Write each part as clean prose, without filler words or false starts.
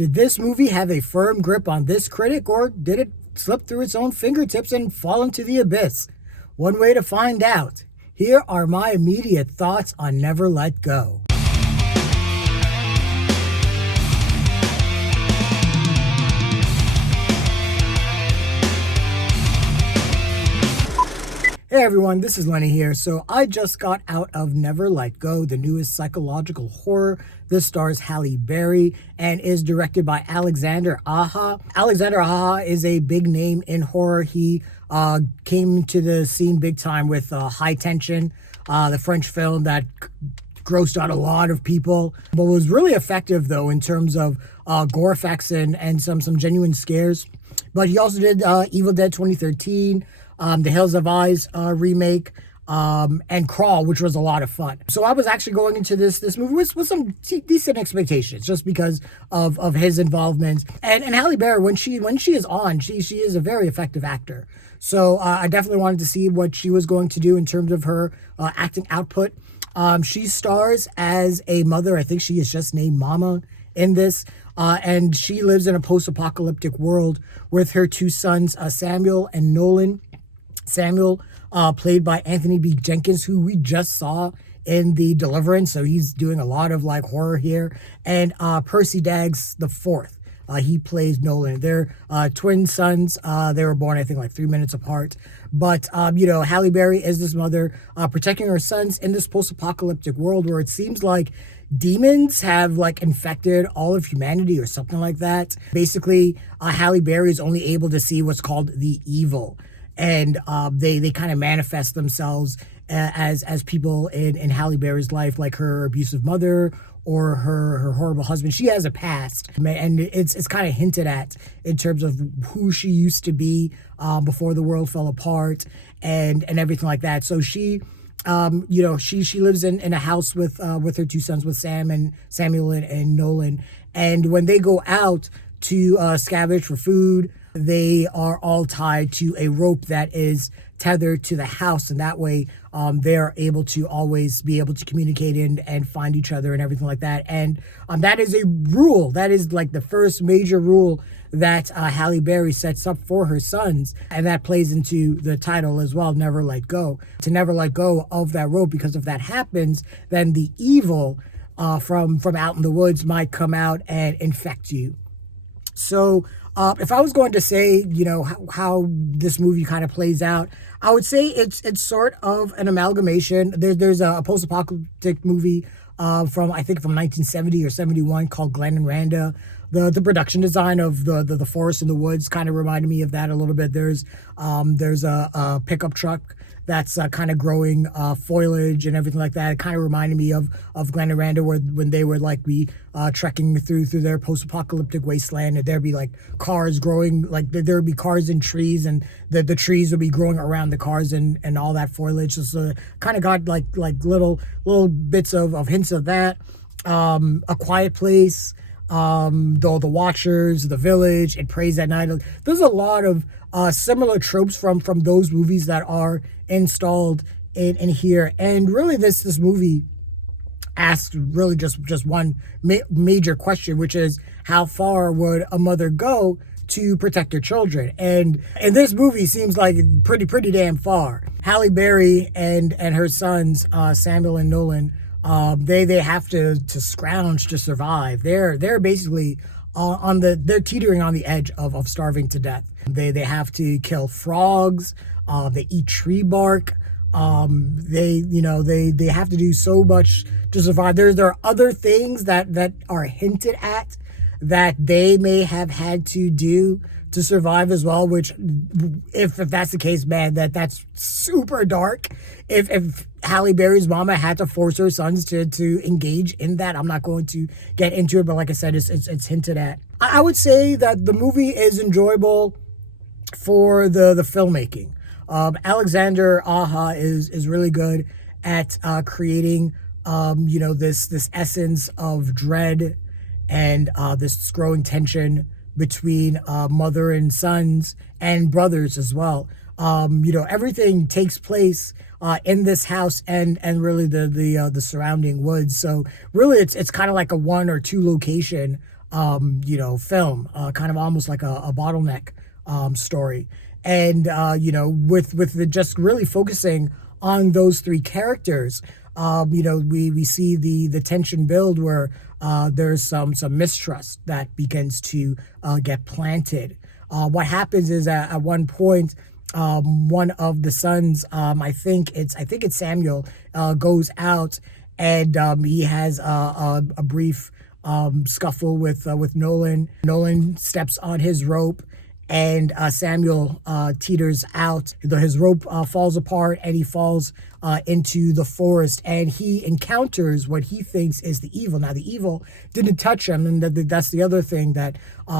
Did this movie have a firm grip on this critic, or did it slip through its own fingertips and fall into the abyss? One way to find out. Here are my immediate thoughts on Never Let Go. Hey everyone, this is Lenny here. So I just got out of Never Let Go, the newest psychological horror. This stars Halle Berry and is directed by Alexandre Aja. Alexandre Aja is a big name in horror. He came to the scene big time with High Tension, the French film that grossed out a lot of people, but was really effective though in terms of gore effects and some genuine scares. But he also did Evil Dead 2013, the Hills Have Eyes remake, and Crawl, which was a lot of fun. So I was actually going into this movie with some decent expectations, just because of his involvement. And Halle Berry, when she is on, she is a very effective actor. So I definitely wanted to see what she was going to do in terms of her acting output. She stars as a mother. I think she is just named Mama in this. And she lives in a post-apocalyptic world with her two sons, Samuel and Nolan. Samuel, played by Anthony B. Jenkins, who we just saw in The Deliverance, so he's doing a lot of like horror here. And Percy Daggs the fourth, he plays Nolan. They're twin sons. They were born, I think, like 3 minutes apart. But Halle Berry is this mother protecting her sons in this post-apocalyptic world where it seems like demons have like infected all of humanity or something like that. Basically, Halle Berry is only able to see what's called the evil. And they kind of manifest themselves as people in Halle Berry's life, like her abusive mother or her horrible husband. She has a past, and it's kind of hinted at in terms of who she used to be before the world fell apart and everything like that. So she lives in a house with her two sons, with Samuel and Nolan. And when they go out to scavenge for food, they are all tied to a rope that is tethered to the house, and that way they're able to always be able to communicate and find each other and everything like that. And that is a rule. That is like the first major rule that Halle Berry sets up for her sons, and that plays into the title as well, Never Let Go. To never let go of that rope, because if that happens, then the evil from out in the woods might come out and infect you. So if I was going to say, how this movie kind of plays out, I would say it's sort of an amalgamation. There's a post-apocalyptic movie from 1970 or 71 called Glenn and Randa. The production design of the forest in the woods kind of reminded me of that a little bit. There's a pickup truck that's kind of growing foliage and everything like that. It kind of reminded me of Glenn and Randa, when they would like be trekking through their post-apocalyptic wasteland, and there'd be like cars growing, like there would be cars in trees, and the trees would be growing around the cars and all that foliage. So kind of got like little bits of hints of that. A Quiet Place, the Watchers, The Village, It Prays at Night. There's a lot of similar tropes from those movies that are installed in here. And really this movie asks really just one major question, which is, how far would a mother go to protect her children? And this movie seems like pretty damn far. Halle Berry and her sons, Samuel and Nolan, they have to scrounge to survive. They're basically they're teetering on the edge of starving to death. They have to kill frogs. They eat tree bark. They have to do so much to survive. There are other things that are hinted at that they may have had to do to survive as well, which if that's the case, man, that's super dark. If Halle Berry's mama had to force her sons to engage in that, I'm not going to get into it, but like I said, it's hinted at. I would say that the movie is enjoyable for the filmmaking. Alexandre Aja is really good at creating this essence of dread and this growing tension between mother and sons and brothers as well. Everything takes place in this house and really the surrounding woods. So really it's kind of like a one or two location film, kind of almost like a bottleneck story. And with the just really focusing on those three characters, we see the tension build where there's some mistrust that begins to get planted. What happens is at one point, one of the sons, I think it's Samuel, goes out, and he has a brief scuffle with Nolan. Nolan steps on his rope, and Samuel teeters out. His rope falls apart, and he falls into the forest, and he encounters what he thinks is the evil. Now, the evil didn't touch him, and that's the other thing, that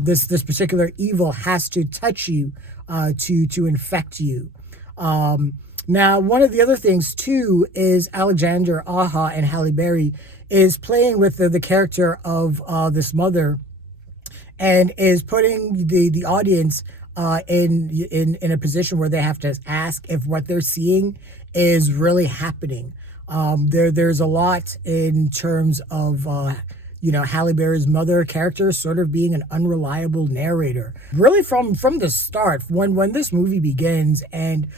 this particular evil has to touch you to infect you. Now, one of the other things too is Alexandre Aja and Halle Berry is playing with the character of this mother, and is putting the audience in a position where they have to ask if what they're seeing is really happening. There's a lot in terms of Halle Berry's mother character sort of being an unreliable narrator. Really from the start, when this movie begins, and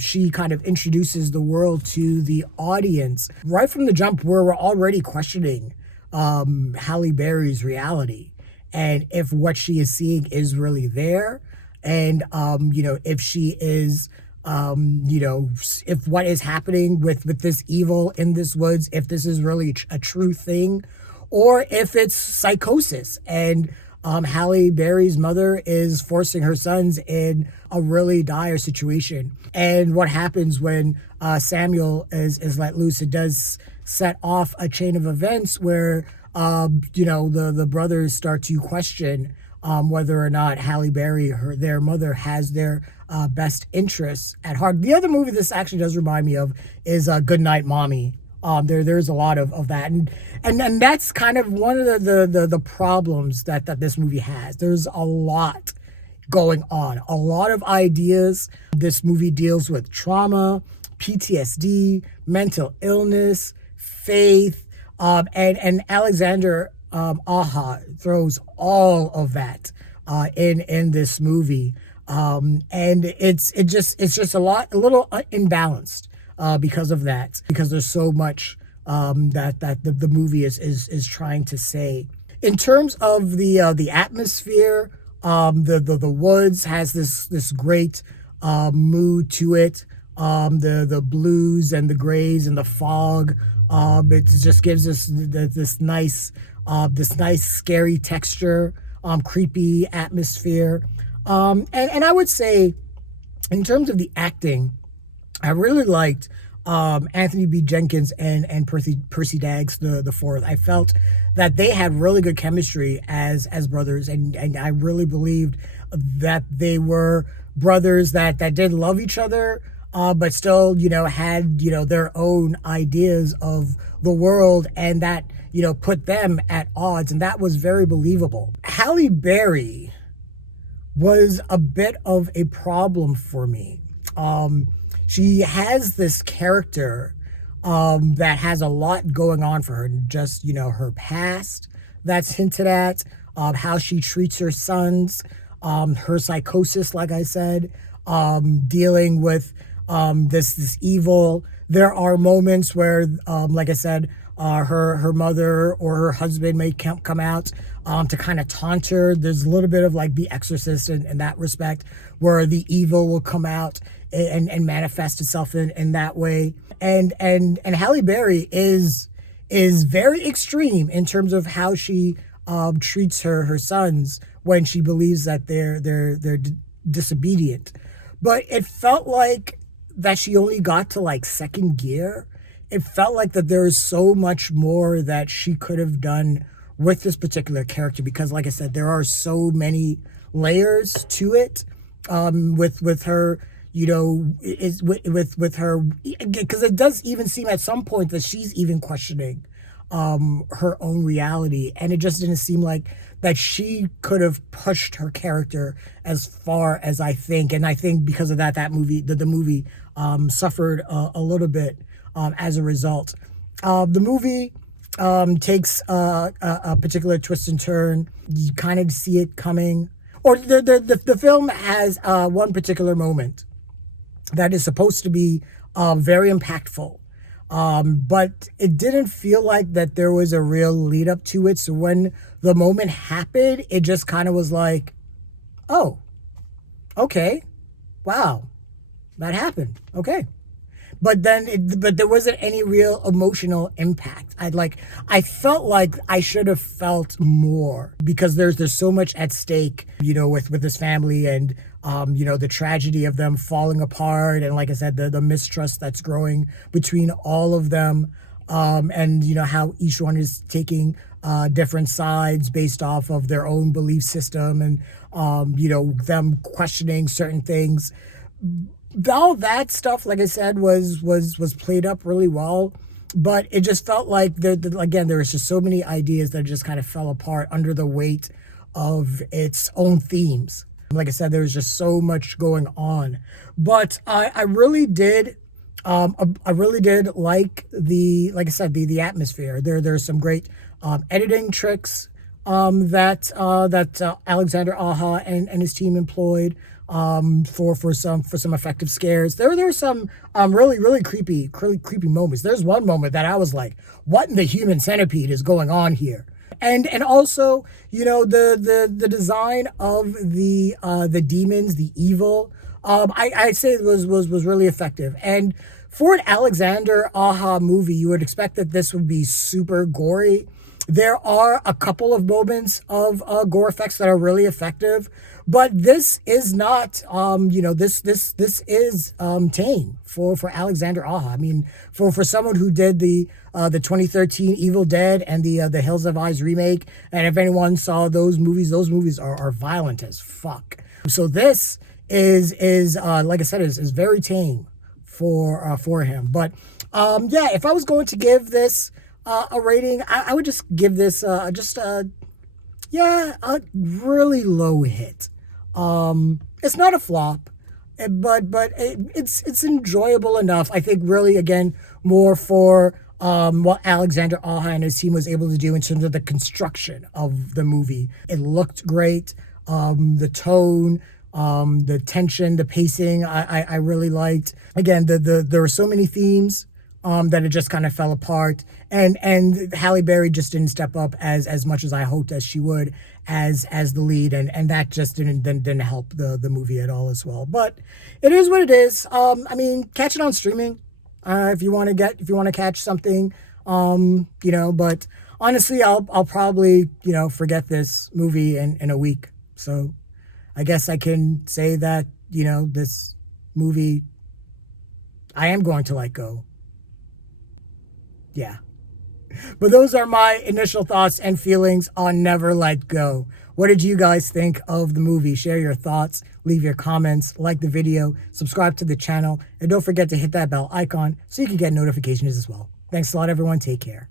she kind of introduces the world to the audience, right from the jump, where we're already questioning Halle Berry's reality, and if what she is seeing is really there, and if she is if what is happening with this evil in this woods, if this is really a true thing, or if it's psychosis, and Halle Berry's mother is forcing her sons in a really dire situation. And what happens when Samuel is let loose? It does set off a chain of events where the brothers start to question whether or not Halle Berry, their mother, has their best interests at heart. The other movie this actually does remind me of is Goodnight Mommy. There's a lot of that, and that's kind of one of the problems that this movie has. There's a lot going on, a lot of ideas. This movie deals with trauma, PTSD, mental illness, faith, and Alexandre Aja throws all of that in this movie, and it's just a little imbalanced. Because of that, because there's so much that the movie is trying to say. In terms of the atmosphere, the woods has this great mood to it. The blues and the grays and the fog. It just gives us this nice scary texture, creepy atmosphere. And I would say, in terms of the acting, I really liked Anthony B. Jenkins and Percy Daggs the fourth. I felt that they had really good chemistry as brothers, and I really believed that they were brothers that did love each other, but still had their own ideas of the world, and that put them at odds, and that was very believable. Halle Berry was a bit of a problem for me. She has this character that has a lot going on for her. Just, her past that's hinted at, how she treats her sons, her psychosis, like I said, dealing with this evil. There are moments where, like I said, her mother or her husband may come out to kind of taunt her. There's a little bit of like The Exorcist in that respect, where the evil will come out and manifest itself in that way. And Halle Berry is very extreme in terms of how she treats her sons when she believes that they're disobedient. But it felt like that she only got to like second gear. It felt like that there is so much more that she could have done with this particular character, because like I said, there are so many layers to it, with her, with her, because it does even seem at some point that she's even questioning her own reality, and it just didn't seem like that she could have pushed her character as far as I think. And I think because of that the movie suffered a little bit as a result. The movie takes a particular twist and turn. You kind of see it coming. Or the film has one particular moment that is supposed to be very impactful. But it didn't feel like that there was a real lead up to it. So when the moment happened, it just kind of was like, oh, okay, wow, that happened. Okay. But there wasn't any real emotional impact. I felt like I should have felt more because there's so much at stake, with this family and the tragedy of them falling apart, and like I said, the mistrust that's growing between all of them, and how each one is taking different sides based off of their own belief system, and them questioning certain things. All that stuff, like I said, was played up really well, but it just felt like again there was just so many ideas that just kind of fell apart under the weight of its own themes. Like I said, there was just so much going on, but I really did. I really did like I said, the atmosphere. There's some great editing tricks that Alexandre Aja and his team employed for some effective scares. There were some really creepy moments. There's one moment that I was like, what in the human centipede is going on here? And also, the design of the demons, the evil, I'd say it was really effective. And for an Alexandre Aja movie, you would expect that this would be super gory. There are a couple of moments of gore effects that are really effective, but this is not. This is tame for Alexandre Aja. I mean, for someone who did the 2013 Evil Dead and the Hills Have Eyes remake, and if anyone saw those movies are violent as fuck. So this is like I said, is very tame for him. But yeah, if I was going to give this a rating, I would just give this a really low hit. It's not a flop, but it's enjoyable enough. I think really, again, more for what Alexandre Aja and his team was able to do in terms of the construction of the movie. It looked great. The tone, the tension, the pacing, I really liked. Again, there were so many themes that it just kind of fell apart, and Halle Berry just didn't step up as much as I hoped as she would as the lead, and that just didn't help the movie at all as well. But it is what it is. I mean, catch it on streaming if you want to catch something. But honestly, I'll probably forget this movie in a week. So I guess I can say that this movie I am going to let go. Yeah. But those are my initial thoughts and feelings on Never Let Go. What did you guys think of the movie? Share your thoughts, leave your comments, like the video, subscribe to the channel, and don't forget to hit that bell icon so you can get notifications as well. Thanks a lot, everyone. Take care.